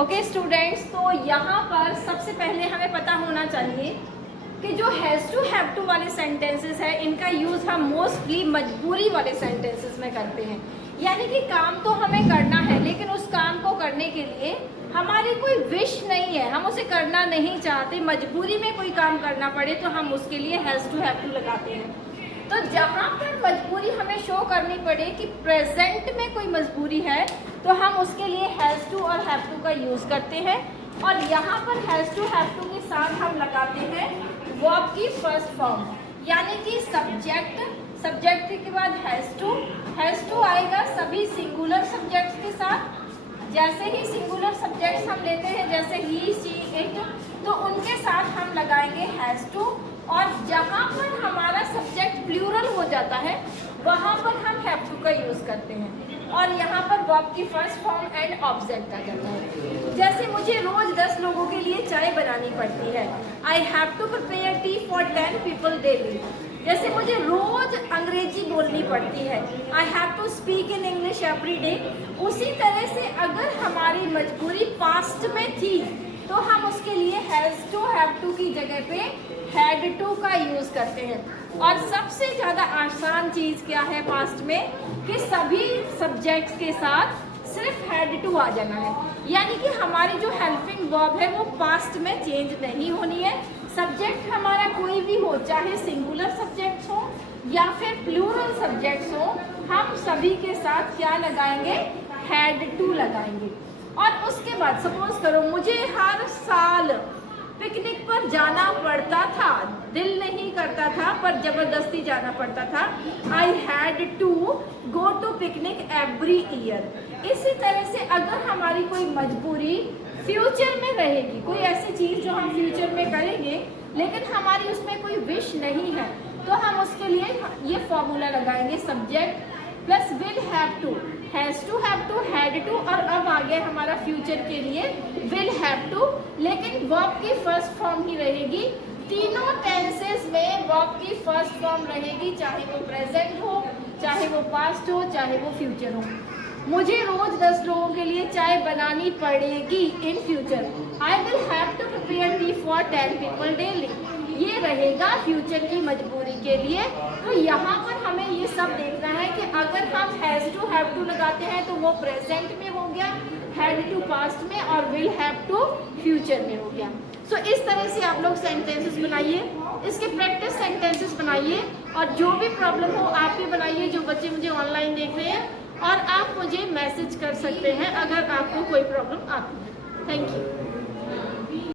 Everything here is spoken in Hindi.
ओके स्टूडेंट्स, तो यहाँ पर सबसे पहले हमें पता होना चाहिए कि जो हैज़ टू हैव टू वाले सेंटेंसेस है इनका यूज़ हम मोस्टली मजबूरी वाले सेंटेंसेस में करते हैं। यानी कि काम तो हमें करना है लेकिन उस काम को करने के लिए हमारी कोई विश नहीं है, हम उसे करना नहीं चाहते, मजबूरी में कोई काम करना पड़े तो हम उसके लिए हैज़ टू हैव टू लगाते हैं। तो जहाँ पर मजबूरी हमें शो करनी पड़े कि प्रेजेंट में कोई मजबूरी है तो हम उसके लिए हैज़ टू और हैव टू का यूज़ करते हैं। और यहाँ पर हैज़ टू हैव टू के साथ हम लगाते हैं वर्ब की फर्स्ट फॉर्म, यानी कि सब्जेक्ट के बाद हैज़ टू आएगा सभी सिंगुलर सब्जेक्ट्स के साथ। जैसे ही सिंगुलर सब्जेक्ट्स हम लेते हैं जैसे ही, शी, इट, तो उनके साथ हम लगाएंगे हैज़ टू। और जहाँ पर हमारा सब्जेक्ट प्लूरल हो जाता है वहाँ पर हम हैव टू का यूज़ करते हैं और यहाँ पर वर्ब की फर्स्ट फॉर्म एंड ऑब्जेक्ट आ जाता है। जैसे मुझे रोज़ 10 लोगों के लिए चाय बनानी पड़ती है, I have to prepare tea for 10 people daily. जैसे मुझे रोज अंग्रेजी बोलनी पड़ती है, I have to speak in English every day. उसी तरह से अगर हमारी मजबूरी पास्ट में थी तो हम उसके लिए हैज़ टू हैव टू की जगह पे हैड टू का यूज़ करते हैं। और सबसे ज़्यादा आसान चीज़ क्या है पास्ट में कि सभी सब्जेक्ट्स के साथ सिर्फ हैड टू आ जाना है, यानी कि हमारी जो हेल्पिंग वर्ब है वो पास्ट में चेंज नहीं होनी है। सब्जेक्ट हमारा कोई भी हो, चाहे सिंगुलर सब्जेक्ट्स हो या फिर प्लूरल सब्जेक्ट्स हो, हम सभी के साथ क्या लगाएंगे, हैड टू लगाएंगे। और उसके बाद सपोज करो मुझे हर साल पिकनिक पर जाना पड़ता था, दिल नहीं करता था पर ज़बरदस्ती जाना पड़ता था, I had to go to picnic every year. इसी तरह से अगर हमारी कोई मजबूरी फ्यूचर में रहेगी, कोई ऐसी चीज़ जो हम फ्यूचर में करेंगे लेकिन हमारी उसमें कोई विश नहीं है, तो हम उसके लिए ये फॉर्मूला लगाएंगे subject plus will have to, has to have to, had to, और अब आ गया हमारा फ्यूचर के लिए विल हैव टू। लेकिन वर्ब की फर्स्ट फॉर्म ही रहेगी, तीनों टेंसेस में वर्ब की फर्स्ट फॉर्म रहेगी, चाहे वो प्रेजेंट हो, चाहे वो पास्ट हो, चाहे वो फ्यूचर हो। मुझे रोज 10 लोगों के लिए चाय बनानी पड़ेगी in future, I will have to prepare tea for 10 people daily. ये रहेगा फ्यूचर की मजबूरी के लिए। तो यहाँ पर हमें ये सब देखना है कि अगर हम हैज़ टू हैव टू लगाते हैं तो वो प्रेजेंट में हो गया, हैड टू पास्ट में, और विल हैव टू फ्यूचर में हो गया। सो इस तरह से आप लोग सेंटेंसेस बनाइए, इसके प्रैक्टिस सेंटेंसेस बनाइए, और जो भी प्रॉब्लम हो आप भी बनाइए, जो बच्चे मुझे ऑनलाइन देख रहे हैं, और आप मुझे मैसेज कर सकते हैं अगर आपको कोई प्रॉब्लम आती है। Thank you.